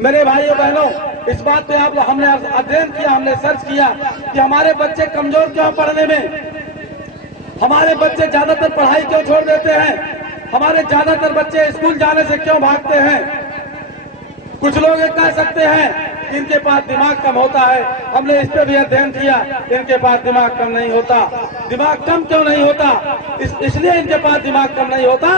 मेरे भाइयों बहनों, इस बात पे आप लोग हमने अध्ययन किया, हमने सर्च किया कि हमारे बच्चे कमजोर क्यों पढ़ने में, हमारे बच्चे ज्यादातर पढ़ाई क्यों छोड़ देते हैं, हमारे ज्यादातर बच्चे स्कूल जाने से क्यों भागते हैं। कुछ लोग ये कह सकते हैं कि इनके पास दिमाग कम होता है, हमने इस पे भी अध्ययन किया, इनके पास दिमाग कम नहीं होता। दिमाग कम क्यों नहीं होता? इसलिए इनके पास दिमाग कम नहीं होता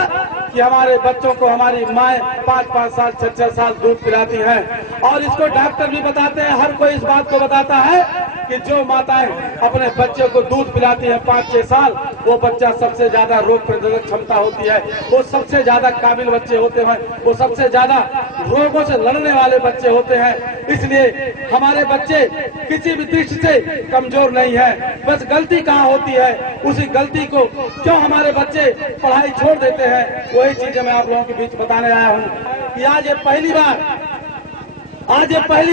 कि हमारे बच्चों को हमारी माएँ 5-5 साल 6-6 साल दूध पिलाती हैं। और इसको डॉक्टर भी बताते हैं, हर कोई इस बात को बताता है कि जो माताएं अपने बच्चे को दूध पिलाती हैं 5-6 साल, वो बच्चा सबसे ज्यादा रोग प्रतिरोधक क्षमता होती है, वो सबसे ज्यादा काबिल बच्चे होते हैं, वो सबसे ज्यादा रोगों से लड़ने वाले बच्चे होते हैं। इसलिए हमारे बच्चे किसी भी दृष्टि से कमजोर नहीं है। बस गलती कहाँ होती है, उसी गलती को क्यों हमारे बच्चे पढ़ाई छोड़ देते हैं, वही चीजें मैं आप लोगों के बीच बताने आया हूँ कि आज ये पहली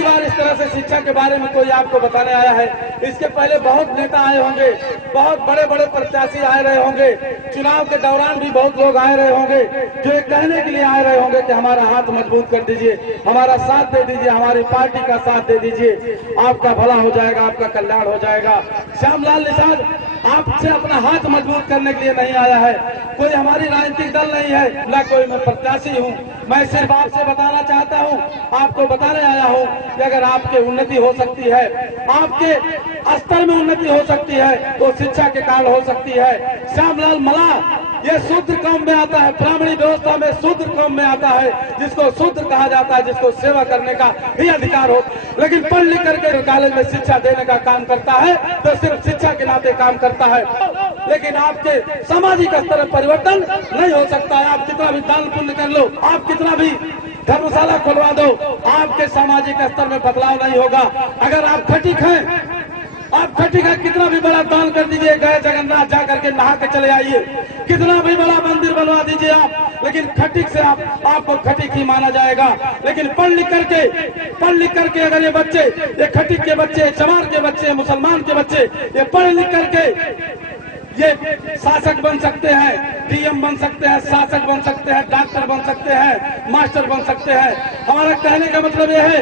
बार इस तरह से शिक्षा के बारे में कोई आपको बताने आया है। इसके पहले बहुत नेता आए होंगे, बहुत बड़े बड़े प्रत्याशी आए रहे होंगे, चुनाव के दौरान भी बहुत लोग आए रहे होंगे जो ये कहने के लिए आए रहे होंगे कि हमारा हाथ मजबूत कर दीजिए, हमारा साथ दे दीजिए, हमारी पार्टी का साथ दे दीजिए, आपका भला हो जाएगा, आपका कल्याण हो जाएगा। श्यामलाल निषाद आपसे अपना हाथ मजबूत करने के लिए नहीं आया है, कोई हमारी राजनीतिक दल नहीं है, न कोई मैं प्रत्याशी हूँ। मैं सिर्फ आपसे बताना चाहता हूँ, आपको बताने आया हूँ कि अगर आपकी उन्नति हो सकती है, आपके स्तर में उन्नति हो सकती है, तो शिक्षा के कारण हो सकती है। श्यामलाल मलाह ये शूद्र कौम में आता है, ब्राह्मणी व्यवस्था में शूद्र कौम में आता है, जिसको शूद्र कहा जाता है, जिसको सेवा करने का ही अधिकार हो, लेकिन पढ़ लिख करके कॉलेज में शिक्षा देने का काम करता है तो सिर्फ शिक्षा के नाते काम करता है, लेकिन आपके सामाजिक स्तर में परिवर्तन नहीं हो सकता है। आप कितना भी दान पुण्य कर लो, आप कितना भी धर्मशाला खुलवा दो, आपके सामाजिक स्तर में बदलाव नहीं होगा। अगर आप खटीक हैं, आप खटीक है, कितना भी बड़ा दान कर दीजिए, गए जगन्नाथ जा करके नहा के चले आइए, कितना भी बड़ा मंदिर बनवा दीजिए आप, लेकिन खटीक से आपको खटीक ही माना जाएगा। लेकिन पढ़ लिख करके अगर ये बच्चे, ये खटीक के बच्चे, चमार के बच्चे, मुसलमान के बच्चे, ये पढ़ लिख करके ये शासक बन सकते हैं, डीएम बन सकते हैं, शासक बन सकते हैं, डॉक्टर बन सकते हैं, मास्टर बन सकते हैं। हमारा कहने का मतलब यह है,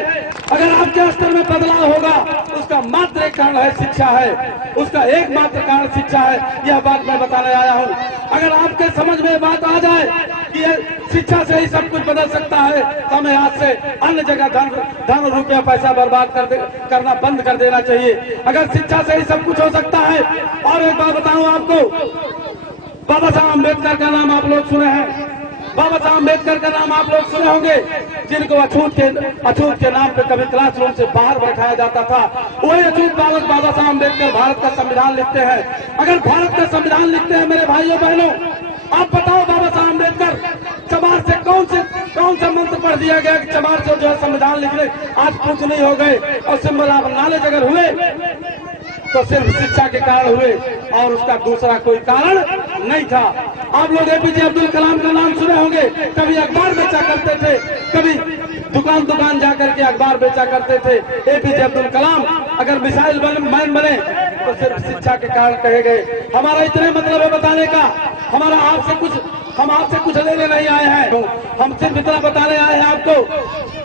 अगर आपके स्तर में बदलाव होगा, उसका मात्र एक कारण है शिक्षा है, उसका एकमात्र कारण शिक्षा है। यह बात मैं बताने आया हूँ। अगर आपके समझ में बात आ जाए कि शिक्षा से ही सब कुछ बदल सकता है, तो हमें आज से अन्य जगह धन रुपया पैसा बर्बाद करना बंद कर देना चाहिए। अगर शिक्षा से ही सब कुछ हो सकता है, और एक बात बताऊं आपको, बाबा साहब अम्बेडकर का नाम आप लोग सुने हैं, बाबा साहब अम्बेडकर का नाम आप लोग सुने होंगे, जिनको अछूत के नाम पे कभी क्लासरूम से बाहर बैठाया जाता था। वही अछूत बालक बाबा साहब अम्बेडकर भारत का संविधान लिखते हैं। अगर भारत का संविधान लिखते हैं मेरे भाइयों बहनों, आप बताओ बाबा साहब अम्बेडकर चमार से कौन सा मंत्र पढ़ दिया गया कि चमार से जो है संविधान लिख ले, आज कुछ नहीं हो गए। और सिंबल आप नॉलेज अगर हुए तो सिर्फ शिक्षा के कारण हुए, और उसका दूसरा कोई कारण नहीं था। आप लोग एपीजे अब्दुल कलाम का नाम सुने होंगे, कभी अखबार बेचा करते थे, कभी दुकान जाकर के अखबार बेचा करते थे। एपीजे अब्दुल कलाम अगर मिसाइल मैन बने तो सिर्फ शिक्षा के कारण कहे गए। हमारा इतने मतलब है बताने का, हम आपसे कुछ लेने नहीं आए हैं, हम सिर्फ इतना बताने आए हैं आपको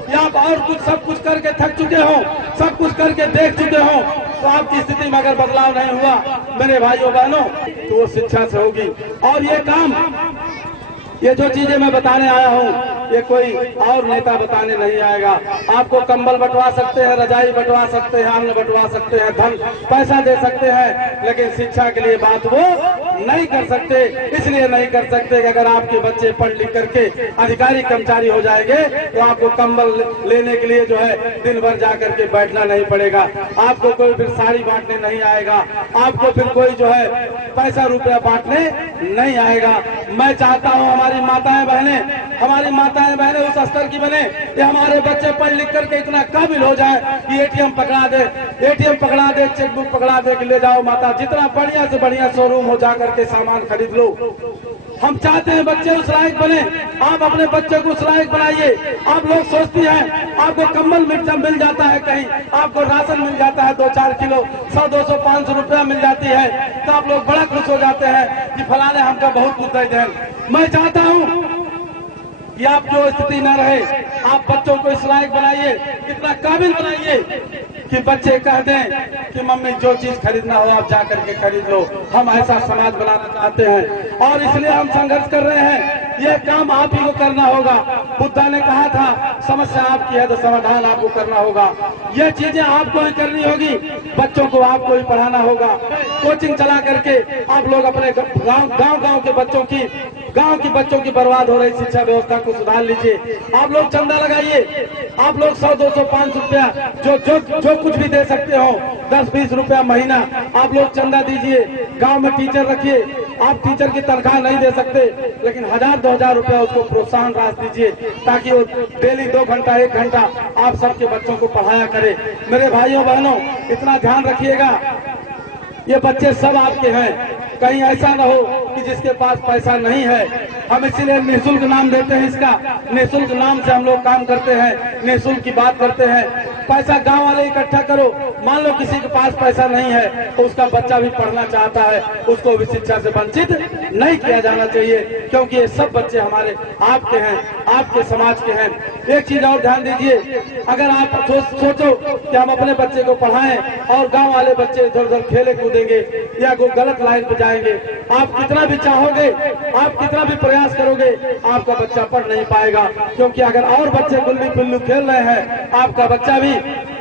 कि आप और कुछ सब कुछ करके थक चुके हो, सब कुछ करके देख चुके हो, तो आपकी स्थिति में अगर बदलाव नहीं हुआ मेरे भाइयों बहनों, तो वो शिक्षा से होगी। और ये काम, ये जो चीजें मैं बताने आया हूँ, ये कोई और नेता बताने नहीं आएगा। आपको कंबल बंटवा सकते हैं, रजाई बंटवा सकते हैं, अन्न बंटवा सकते हैं, धन पैसा दे सकते हैं, लेकिन शिक्षा के लिए बात वो नहीं कर सकते। इसलिए नहीं कर सकते कि अगर आपके बच्चे पढ़ लिख करके अधिकारी कर्मचारी हो जाएंगे तो आपको कंबल लेने के लिए जो है दिन भर जाकर के बैठना नहीं पड़ेगा, आपको कोई फिर साड़ी बांटने नहीं आएगा, आपको फिर कोई जो है पैसा रुपया बांटने नहीं आएगा। मैं चाहता हूँ हमारी माताएं बहनें उस स्तर की बने कि हमारे बच्चे पढ़ लिख करके इतना काबिल हो जाए कि एटीएम पकड़ा दे, चेकबुक पकड़ा दे कि ले जाओ माता, जितना बढ़िया से बढ़िया शोरूम हो जाकर के सामान खरीद लो। हम चाहते हैं बच्चे उस लायक बने, आप अपने बच्चे को उस लायक बनाइए। आप लोग सोचती हैं आपको कम्बल मिल जाता है, कहीं आपको राशन मिल जाता है 2-4 किलो, 100, 200, 500 रुपया मिल जाती है, तो आप लोग बड़ा खुश हो जाते हैं कि फलाने हमको बहुत कुछ दे दें। मैं चाहता हूँ कि आप जो स्थिति न रहे, आप बच्चों को इस लायक बनाइए, इतना काबिल बनाइए कि बच्चे कह दें कि मम्मी जो चीज खरीदना हो आप जा करके खरीद लो। हम ऐसा समाज बनाना चाहते हैं और इसलिए हम संघर्ष कर रहे हैं। यह काम आप ही को करना होगा। बुद्धा ने कहा था समस्या आपकी है तो समाधान आपको करना होगा। यह चीजें आपको ही करनी होगी, बच्चों को आपको ही पढ़ाना होगा। कोचिंग चला करके आप लोग अपने गांव के बच्चों की बर्बाद हो रही शिक्षा व्यवस्था को सुधार लीजिए। आप लोग चंदा लगाइए, आप लोग 100, 200, 500 रुपया जो कुछ भी दे सकते हो, 10-20 रुपया महीना आप लोग चंदा दीजिए। गांव में टीचर रखिए, आप टीचर की तनख्वाह नहीं दे सकते लेकिन 1000-2000 रुपया उसको प्रोत्साहन राशि दीजिए ताकि वो डेली 2 घंटा 1 घंटा आप सबके बच्चों को पढ़ाया करे। मेरे भाइयों बहनों, इतना ध्यान रखिएगा, ये बच्चे सब आपके हैं। कहीं ऐसा न हो कि जिसके पास पैसा नहीं है। हम इसीलिए निःशुल्क नाम देते हैं। इसका निःशुल्क नाम से हम लोग काम करते हैं, निःशुल्क की बात करते हैं। पैसा गांव वाले इकट्ठा करो। मान लो किसी के पास पैसा नहीं है तो उसका बच्चा भी पढ़ना चाहता है, उसको भी शिक्षा से वंचित नहीं किया जाना चाहिए, क्योंकि ये सब बच्चे हमारे आपके हैं, आपके समाज के हैं। एक चीज और ध्यान दीजिए, अगर आप सोचो कि हम अपने बच्चे को पढ़ाएं और गांव वाले बच्चे इधर उधर खेले कूदेंगे या कोई गलत लाइन पे जाएंगे, आप कितना भी चाहोगे, आप कितना भी प्रयास करोगे, आपका बच्चा पढ़ नहीं पाएगा। क्योंकि अगर और बच्चे गुल्ली पिल्लू खेल रहे हैं, आपका बच्चा भी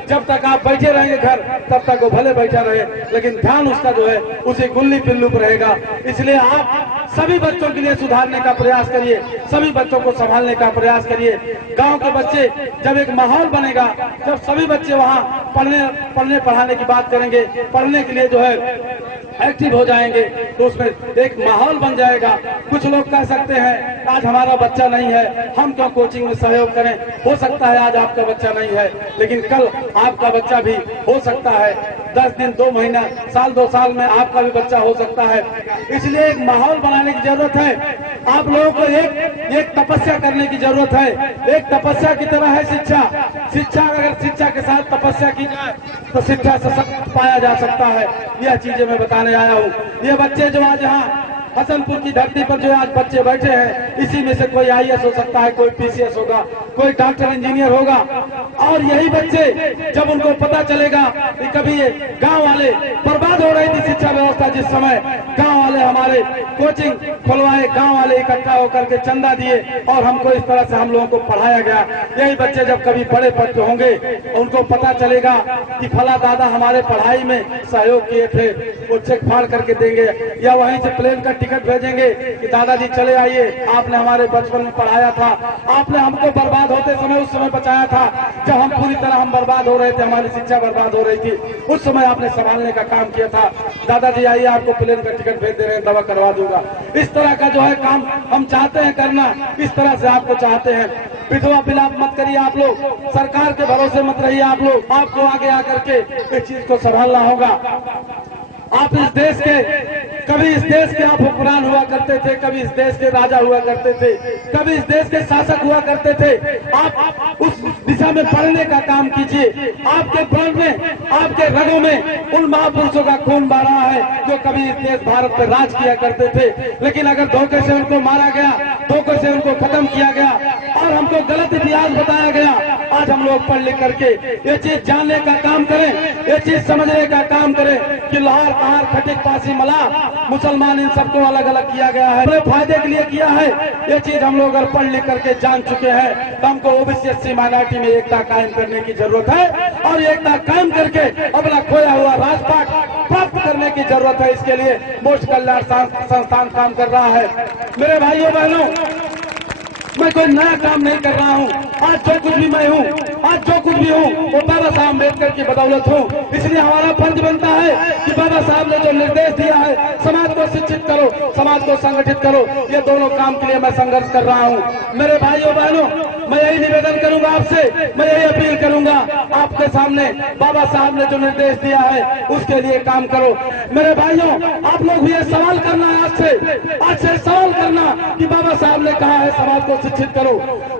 जब तक आप बैठे रहेंगे घर तब तक वो भले बैठा रहे लेकिन ध्यान उसका जो है उसी गुल्ली पिल्लू पर रहेगा। इसलिए आप सभी बच्चों के लिए सुधारने का प्रयास करिए, सभी बच्चों को संभालने का प्रयास करिए। गांव के बच्चे जब एक माहौल बनेगा, जब सभी बच्चे वहां पढ़ने पढ़ाने की बात करेंगे, पढ़ने के लिए जो है एक्टिव हो जाएंगे, तो उसमें एक माहौल बन जाएगा। कुछ लोग कह सकते हैं आज हमारा बच्चा नहीं है, हम क्यों कोचिंग में सहयोग करें। हो सकता है आज आपका बच्चा नहीं है लेकिन कल आपका बच्चा भी हो सकता है। 10 दिन, 2 महीना, साल, 2 साल में आपका भी बच्चा हो सकता है। इसलिए एक माहौल बनाने की जरूरत है। आप लोगों को एक तपस्या करने की जरूरत है। एक तपस्या की तरह है शिक्षा। अगर शिक्षा के साथ तपस्या की जाए तो शिक्षा से सब पाया जा सकता है। यह चीजें मैं बताने आया हूँ। ये बच्चे जो आज यहाँ हसनपुर की धरती पर जो आज बच्चे बैठे हैं, इसी में से कोई IAS हो सकता है, कोई PCS होगा, कोई डॉक्टर इंजीनियर होगा। और यही बच्चे जब उनको पता चलेगा कि कभी ये गांव वाले बर्बाद हो रही थी शिक्षा व्यवस्था, जिस समय गांव वाले हमारे कोचिंग खुलवाए, गांव वाले इकट्ठा होकर के चंदा दिए और हमको इस तरह से हम लोगों को पढ़ाया गया। यही बच्चे जब कभी बड़े पद पे होंगे, उनको पता चलेगा कि फला दादा हमारे पढ़ाई में सहयोग किए थे, वो चेक फाड़ करके देंगे या वहीं से प्लेन का टिकट भेजेंगे कि दादाजी चले आइए, आपने हमारे बचपन में पढ़ाया था, आपने हमको बर्बाद होते समय उस समय बचाया था जब हम पूरी तरह हम बर्बाद हो रहे थे, हमारी शिक्षा बर्बाद हो रही थी, उस समय आपने संभालने का काम किया था। दादाजी आइए, आपको प्लेन का टिकट भेज दे रहे हैं, दवा करवा दूंगा। इस तरह का जो है काम हम चाहते हैं करना, इस तरह से आपको चाहते हैं। विधवा विलाप मत करिए आप लोग, सरकार के भरोसे मत रहिए आप लोग। आपको आगे आकर के इस चीज को संभालना होगा। आप इस देश के आप हुक्मरान हुआ करते थे, कभी इस देश के राजा हुआ करते थे, कभी इस देश के शासक हुआ करते थे। आप उस दिशा में पढ़ने का काम कीजिए। आपके प्राण में, आपके रगों में उन महापुरुषों का खून बह रहा है जो कभी इस देश भारत पर राज किया करते थे, लेकिन अगर धोखे से उनको मारा गया, धोखे से उनको खत्म किया गया और हमको गलत इतिहास बताया गया। आज हम लोग पढ़ लिख करके ये चीज जानने का काम करें, ये चीज समझने का काम करें कि लाहौर, कहार, खटिक, पासी, मला, मुसलमान, इन सबको अलग अलग किया गया है, अपने फायदे के लिए किया है। ये चीज हम लोग अगर पढ़ लिख करके जान चुके हैं तो हमको OBC SC माइनॉरिटी में एकता कायम करने की जरूरत है और एकता कायम करके अपना खोया हुआ राजपाट प्राप्त करने की जरूरत है। इसके लिए मोक्ष कल्याण संस्थान काम कर रहा है। मेरे भाइयों बहनों, मैं कोई नया काम नहीं कर रहा हूँ। आज जो कुछ भी मैं हूँ, आज जो कुछ भी हूँ, वो बाबा साहब अम्बेडकर की बदौलत हूँ। इसलिए हमारा फर्ज बनता है कि बाबा साहब ने जो निर्देश दिया है, समाज को शिक्षित करो, समाज को संगठित करो, ये दोनों काम के लिए मैं संघर्ष कर रहा हूँ। मेरे भाइयों बहनों, मैं यही निवेदन करूंगा आपसे, मैं यही अपील करूंगा आपके सामने, बाबा साहब ने जो निर्देश दिया है उसके लिए काम करो। मेरे भाइयों, आप लोग भी ये सवाल करना है आज से सवाल करना कि बाबा साहब ने कहा है समाज को शिक्षित करो।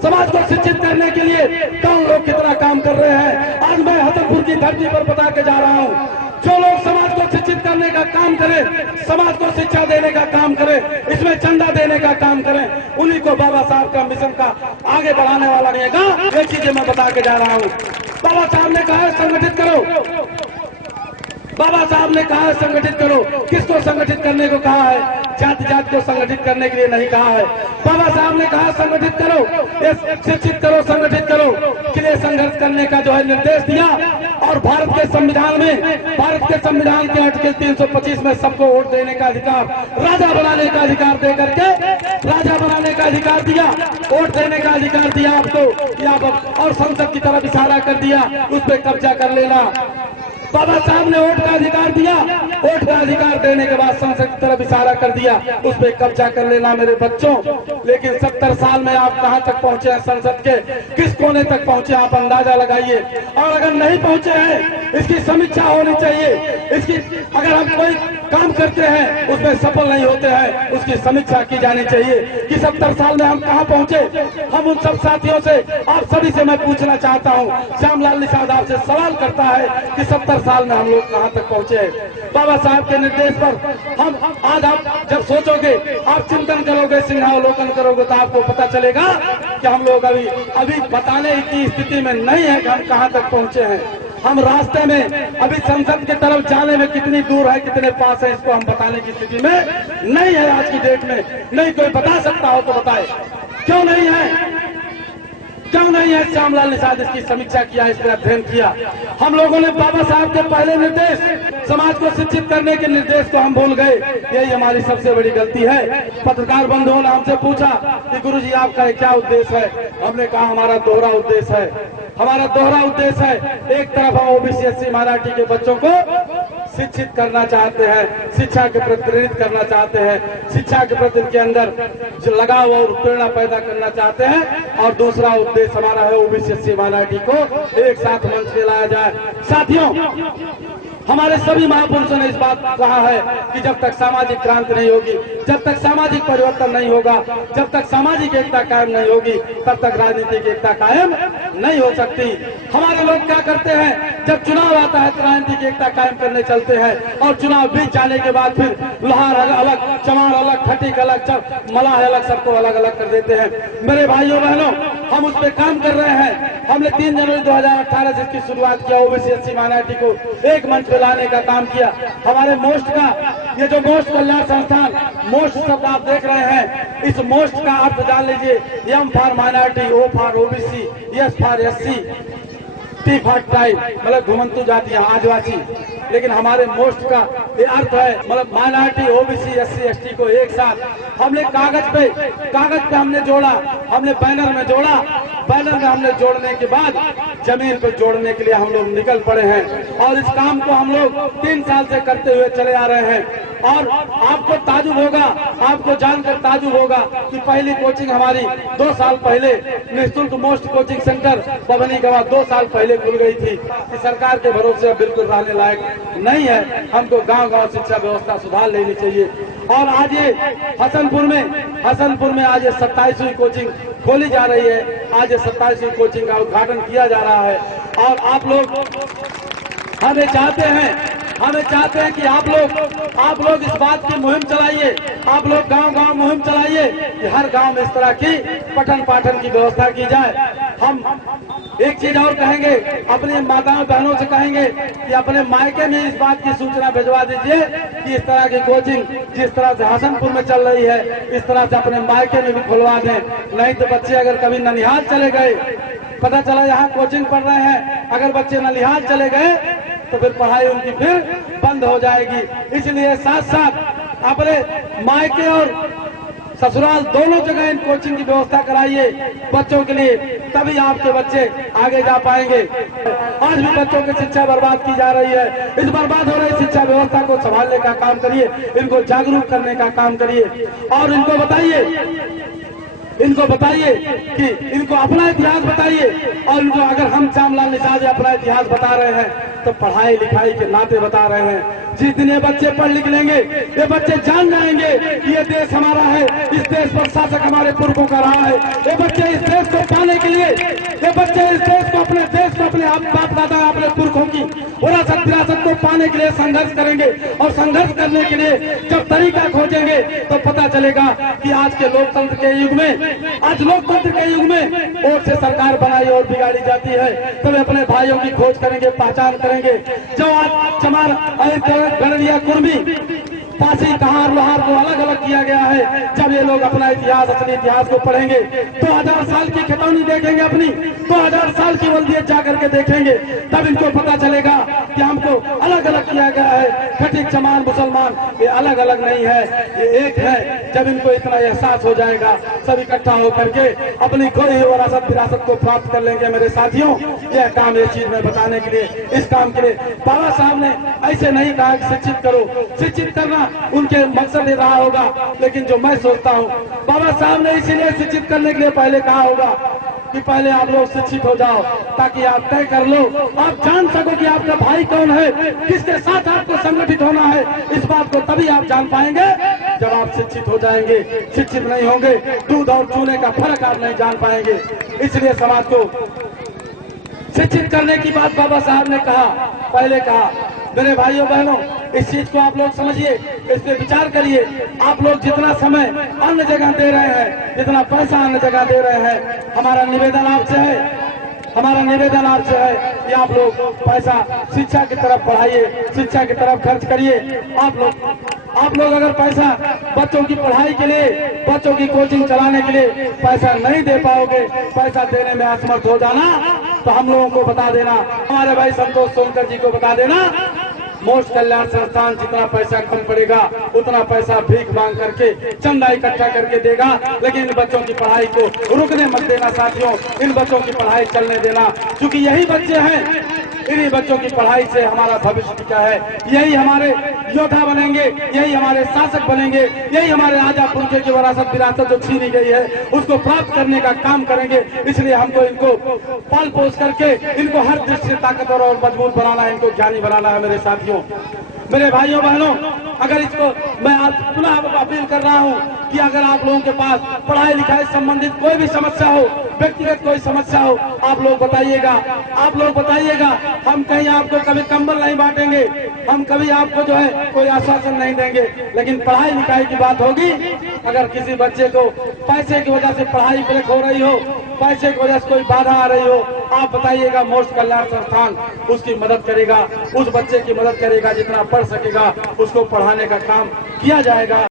समाज को शिक्षित करने के लिए कौन लोग कितना काम कर रहे हैं, आज मैं हसनपुर की धरती पर बता के जा रहा हूँ। जो लोग समाज को शिक्षित करने का काम करें, समाज को शिक्षा देने का काम करें, इसमें चंदा देने का काम करें, उन्हीं को बाबा साहब का मिशन का आगे बढ़ाने वाला रहेगा। ये चीजें मैं बता के जा रहा हूँ। बाबा साहब ने कहा है संगठित करो, बाबा साहब ने कहा है संगठित करो। किसको संगठित करने को कहा है? जाति जाति को संगठित करने के लिए नहीं कहा है। बाबा साहब ने कहा संगठित करो, शिक्षित करो, संगठित करो के लिए संघर्ष करने का जो है निर्देश दिया। और भारत के संविधान में, भारत के संविधान के आर्टिकल 325 में सबको वोट देने का अधिकार, राजा बनाने का अधिकार दे करके, राजा बनाने का अधिकार दिया, वोट देने का अधिकार दिया आपको, और संसद की तरफ इशारा कर दिया उस पर कब्जा कर लेना। बाबा साहब ने वोट का अधिकार दिया, वोट का अधिकार देने के बाद संसद की तरफ इशारा कर दिया उस पर कब्जा कर लेना मेरे बच्चों। लेकिन 70 साल में आप कहां तक पहुंचे हैं? संसद के किस कोने तक पहुंचे आप अंदाजा लगाइए। और अगर नहीं पहुंचे हैं, इसकी समीक्षा होनी चाहिए। इसकी अगर हम कोई काम करते हैं उसमें सफल नहीं होते हैं, उसकी समीक्षा की जानी चाहिए कि 70 साल में हम कहां पहुंचे। हम उन सब साथियों से, आप सभी से मैं पूछना चाहता हूं, श्यामलाल निषाद आपसे सवाल करता है कि 70 साल में हम लोग कहां तक पहुंचे। बाबा साहब के निर्देश पर हम आज, आप जब सोचोगे, आप चिंतन करोगे, सिंहावलोकन करोगे, तो आपको पता चलेगा कि हम लोग अभी बताने की स्थिति में नहीं है कि हम कहां तक पहुंचे हैं। हम रास्ते में अभी संसद की तरफ जाने में कितनी दूर है, कितने पास है, इसको हम बताने की स्थिति में नहीं है आज की डेट में। नहीं कोई बता सकता हो तो बताए, क्यों नहीं है? क्यों नहीं है? श्यामलाल निषाद इसकी समीक्षा किया, इस पर अध्ययन किया। हम लोगों ने बाबा साहब के पहले निर्देश, समाज को शिक्षित करने के निर्देश को हम भूल गए। यही हमारी सबसे बड़ी गलती है। पत्रकार बंधुओं ने हमसे पूछा कि गुरुजी आपका क्या उद्देश्य है? हमने कहा हमारा दोहरा उद्देश्य है। हमारा दोहरा उद्देश्य है, एक तरफ हम ओबीसी एससी माइनॉरिटी के बच्चों को शिक्षित करना चाहते हैं, शिक्षा के प्रति प्रेरित करना चाहते हैं, शिक्षा के प्रति उनके अंदर लगाव और प्रेरणा पैदा करना चाहते हैं। और दूसरा उद्देश्य हमारा है ओबीसी एससी माइनॉरिटी को एक साथ मंच पे लाया जाए। साथियों, हमारे सभी महापुरुषों ने इस बात को कहा है कि जब तक सामाजिक क्रांति नहीं होगी, जब तक सामाजिक परिवर्तन नहीं होगा, जब तक सामाजिक एकता कायम नहीं होगी, तब तक राजनीतिक एकता कायम नहीं हो सकती। हमारे लोग क्या करते हैं, जब चुनाव आता है तो राजनीतिक एकता कायम करने चलते हैं, और चुनाव बीत जाने के बाद फिर लोहार अलग, चमार अलग, खटीक अलग, मलाह अलग, सबको अलग अलग कर देते हैं। मेरे भाइयों बहनों, हम उस पर काम कर रहे हैं। हमने 3 जनवरी 2018 से इसकी शुरुआत किया। ओबीसी एससी माइनॉरिटी को एक मंच पे लाने का काम किया। हमारे मोस्ट का, ये जो मोस्ट कल्याण संस्थान, मोस्ट शब्द आप देख रहे हैं, इस मोस्ट का अर्थ जान लीजिए। M for minority, O for OBC, S for SC, T for tribe, मतलब घुमंतु जातियां, आदिवासी। लेकिन हमारे मोस्ट का ये अर्थ है, मतलब माइनॉरिटी, ओबीसी, एससी, एसटी को एक साथ हमने कागज पे हमने जोड़ा, हमने बैनर में जोड़ा। बैनर में हमने जोड़ने के बाद जमीन पर जोड़ने के लिए हम लोग निकल पड़े हैं। और इस काम को हम लोग 3 साल से करते हुए चले आ रहे हैं। और आपको ताजुब होगा, आपको जानकर ताजुब होगा कि पहली कोचिंग हमारी 2 साल पहले निःशुल्क मोस्ट कोचिंग सेंटर बभनी के बाद 2 साल पहले खुल गई थी। कि सरकार के भरोसे अब बिल्कुल रहने लायक नहीं है। हमको गांव-गांव शिक्षा व्यवस्था सुधार लेनी चाहिए। और आज ये हसनपुर में आज ये 27वीं कोचिंग खोली जा रही है। आज ये 27वीं कोचिंग का उद्घाटन किया जा रहा है। और आप लोग हमें चाहते हैं कि आप लोग इस बात की मुहिम चलाइए। आप लोग गांव-गांव मुहिम चलाइए कि हर गांव में इस तरह की पठन पाठन की व्यवस्था की जाए। हम एक चीज और कहेंगे, अपनी माताओं बहनों से कहेंगे कि अपने मायके में इस बात की सूचना भिजवा दीजिए कि इस तरह की कोचिंग जिस तरह से हसनपुर में चल रही है, इस तरह से अपने मायके में भी खुलवा दें। नहीं तो बच्चे अगर कभी ननिहाल चले गए, पता चला यहाँ कोचिंग पढ़ रहे हैं, अगर बच्चे ननिहाल चले गए तो फिर पढ़ाई उनकी फिर बंद हो जाएगी। इसलिए साथ साथ अपने मायके और ससुराल दोनों जगह इन कोचिंग की व्यवस्था कराइए बच्चों के लिए, तभी आपके बच्चे आगे जा पाएंगे। आज भी बच्चों की शिक्षा बर्बाद की जा रही है। इस बर्बाद हो रही शिक्षा व्यवस्था को संभालने का काम करिए, इनको जागरूक करने का काम करिए और इनको बताइए इनको बताइए कि इनको अपना इतिहास बताइए। और इनको अगर हम श्यामलाल निषाद अपना इतिहास बता रहे हैं तो पढ़ाई लिखाई के नाते बता रहे हैं। जिस दिन ये बच्चे पढ़ लिख लेंगे, ये बच्चे जान जाएंगे कि ये देश हमारा है, इस देश पर शासक हमारे पुरखों का रहा है। ये बच्चे इस देश को पाने के लिए, ये बच्चे इस देश को अपने बाप दादा अपने पुरखों की विरासत को पाने के लिए संघर्ष करेंगे। और संघर्ष करने के लिए जब तरीका खोजेंगे तो पता चलेगा कि आज के लोकतंत्र के युग में, आज लोकतंत्र के युग में वोट से सरकार बनाई और बिगाड़ी जाती है। तब अपने भाइयों की खोज करेंगे, पहचान करेंगे। जो आज चमार गणरिया कुर्मी पासी कहार लोहार को अलग अलग किया गया है, जब ये लोग अपना इतिहास, असली इतिहास को पढ़ेंगे 2000 साल की खतौनी देखेंगे, अपनी 2000 साल की बल्दियत जाकर के देखेंगे, तब इनको पता चलेगा कि हमको अलग अलग किया गया है। खटीक चमार मुसलमान ये अलग अलग नहीं है, ये एक है। जब इनको इतना एहसास हो जाएगा, सब इकट्ठा होकर के अपनी खोई विरासत को प्राप्त कर लेंगे। मेरे साथियों, यह काम, ये चीज मैं बताने के लिए, इस काम के लिए बाबा साहब ने ऐसे नहीं कहा कि शिक्षित करो। शिक्षित करना उनके मकसद ही रहा होगा, लेकिन जो मैं सोचता हूँ, बाबा साहब ने इसीलिए शिक्षित करने के लिए पहले कहा होगा कि पहले आप लोग शिक्षित हो जाओ, ताकि आप तय कर लो, आप जान सको कि आपका भाई कौन है, किसके साथ आपको संगठित होना है। इस बात को तभी आप जान पाएंगे जब आप शिक्षित हो जाएंगे। शिक्षित नहीं होंगे, दूध और चूने का फर्क आप नहीं जान पाएंगे। इसलिए समाज को शिक्षित करने की बात बाबा साहब ने कहा, पहले कहा। मेरे भाइयों बहनों, इस चीज को आप लोग समझिए, इस पे विचार करिए। आप लोग जितना समय अन्य जगह दे रहे हैं, जितना पैसा अन्य जगह दे रहे हैं, हमारा निवेदन आपसे है, कि आप लोग पैसा शिक्षा की तरफ बढ़ाइए, शिक्षा की तरफ खर्च करिए। आप लोग अगर पैसा बच्चों की पढ़ाई के लिए, बच्चों की कोचिंग चलाने के लिए पैसा नहीं दे पाओगे, पैसा देने में असमर्थ हो जाना, तो हम लोगों को बता देना, हमारे भाई संतोष सोनकर जी को बता देना, मोक्ष कल्याण संस्थान जितना पैसा कम पड़ेगा उतना पैसा भीख मांग करके, चंदा इकट्ठा करके देगा। लेकिन इन बच्चों की पढ़ाई को रुकने मत देना साथियों, इन बच्चों की पढ़ाई चलने देना, क्योंकि यही बच्चे हैं, इन्हीं बच्चों की पढ़ाई से हमारा भविष्य टिका है। यही हमारे योद्धा बनेंगे, यही हमारे शासक बनेंगे, यही हमारे राजा पुरखे की विरासत जो छीनी गई है उसको प्राप्त करने का काम करेंगे। इसलिए हमको इनको पाल पोस करके इनको हर दृष्टि से ताकतवर और मजबूत बनाना है, इनको ज्ञानी बनाना है। मेरे साथियों, मेरे भाइयों बहनों, अगर इसको मैं आज पुनः अपील कर रहा हूँ कि अगर आप लोगों के पास पढ़ाई लिखाई संबंधित कोई भी समस्या हो, व्यक्तिगत कोई समस्या हो, आप लोग बताइएगा। हम कहीं आपको कभी कंबल नहीं बांटेंगे, हम कभी आपको जो है कोई आश्वासन नहीं देंगे, लेकिन पढ़ाई लिखाई की बात होगी। अगर किसी बच्चे को पैसे की वजह से पढ़ाई ब्रेक हो रही हो, पैसे की वजह से कोई बाधा आ रही हो, आप बताइएगा, मोक्ष कल्याण संस्थान उसकी मदद करेगा, उस बच्चे की मदद करेगा, जितना पढ़ सकेगा उसको पढ़ाने का काम किया जाएगा।